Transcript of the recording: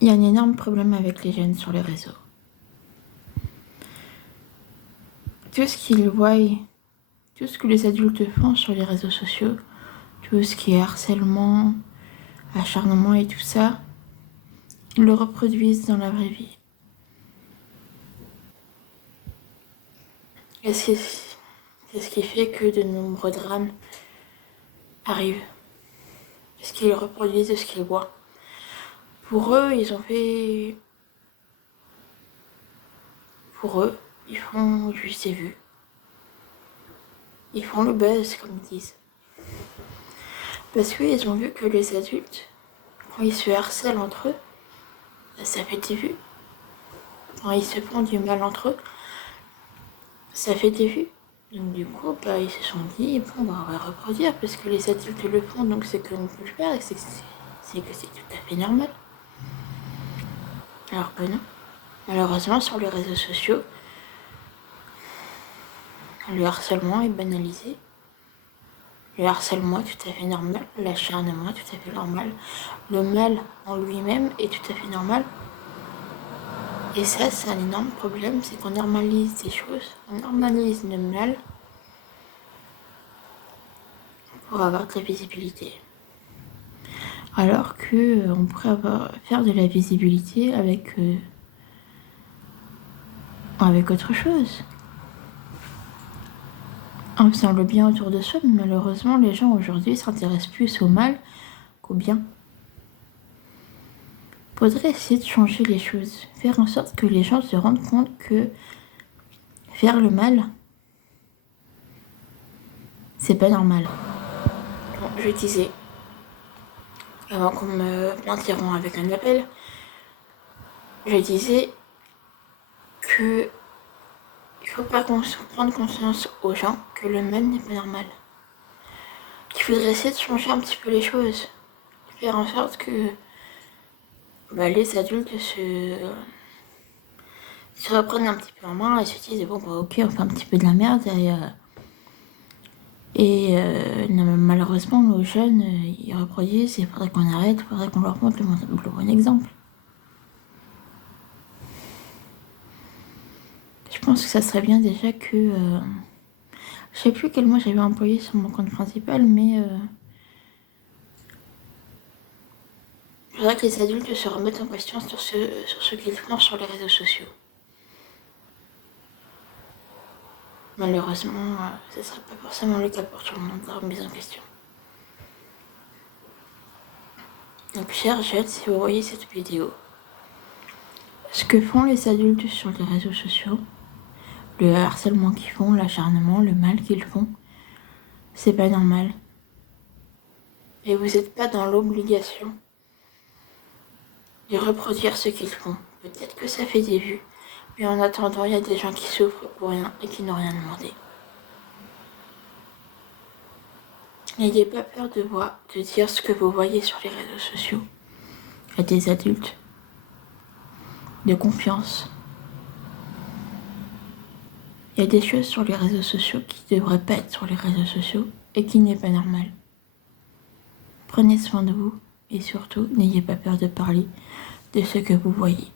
Il y a un énorme problème avec les jeunes sur les réseaux. Tout ce qu'ils voient, tout ce que les adultes font sur les réseaux sociaux, tout ce qui est harcèlement, acharnement et tout ça, ils le reproduisent dans la vraie vie. Et c'est ce qui fait que de nombreux drames arrivent. Parce qu'ils reproduisent ce qu'ils voient. Pour eux, ils ont fait... Pour eux, ils font juste des vues. Ils font le buzz, comme ils disent. Parce qu'ils ont vu que les adultes, quand ils se harcèlent entre eux, ça fait des vues. Quand ils se font du mal entre eux, ça fait des vues. Donc du coup, ils se sont dit, bon, on va reproduire, parce que les adultes le font, donc c'est qu'on peut le faire, et c'est que c'est tout à fait normal. Alors que non. Malheureusement, sur les réseaux sociaux, le harcèlement est banalisé. Le harcèlement est tout à fait normal, l'acharnement est tout à fait normal, le mal en lui-même est tout à fait normal. Et ça, c'est un énorme problème, c'est qu'on normalise des choses, on normalise le mal pour avoir de la visibilité. Alors que on pourrait faire de la visibilité avec autre chose. En faisant le bien autour de soi, mais malheureusement, les gens aujourd'hui s'intéressent plus au mal qu'au bien. Faudrait essayer de changer les choses, faire en sorte que les gens se rendent compte que faire le mal, c'est pas normal. Bon, je disais, avant qu'on m'interrompe avec un appel, je disais que il faut pas prendre conscience aux gens que le mal n'est pas normal. Il faudrait essayer de changer un petit peu les choses, faire en sorte que les adultes se reprennent un petit peu en main et se disent bon ok, on fait un petit peu de la merde non, malheureusement nos jeunes ils reproduisent, il faudrait qu'on arrête, il faudrait qu'on leur montre le bon exemple. Je pense que ça serait bien déjà que je sais plus quel mot j'avais employé sur mon compte principal, mais il faudrait que les adultes se remettent en question sur ce qu'ils font sur les réseaux sociaux. Malheureusement, ce ne serait pas forcément le cas pour tout le monde, la remise en question. Donc, chers jeunes, si vous voyez cette vidéo, ce que font les adultes sur les réseaux sociaux, le harcèlement qu'ils font, l'acharnement, le mal qu'ils font, c'est pas normal. Et vous n'êtes pas dans l'obligation de reproduire ce qu'ils font. Peut-être que ça fait des vues, mais en attendant, il y a des gens qui souffrent pour rien et qui n'ont rien demandé. N'ayez pas peur de dire ce que vous voyez sur les réseaux sociaux à des adultes de confiance. Il y a des choses sur les réseaux sociaux qui ne devraient pas être sur les réseaux sociaux et qui n'est pas normal. Prenez soin de vous et surtout, n'ayez pas peur de parler de ce que vous voyez.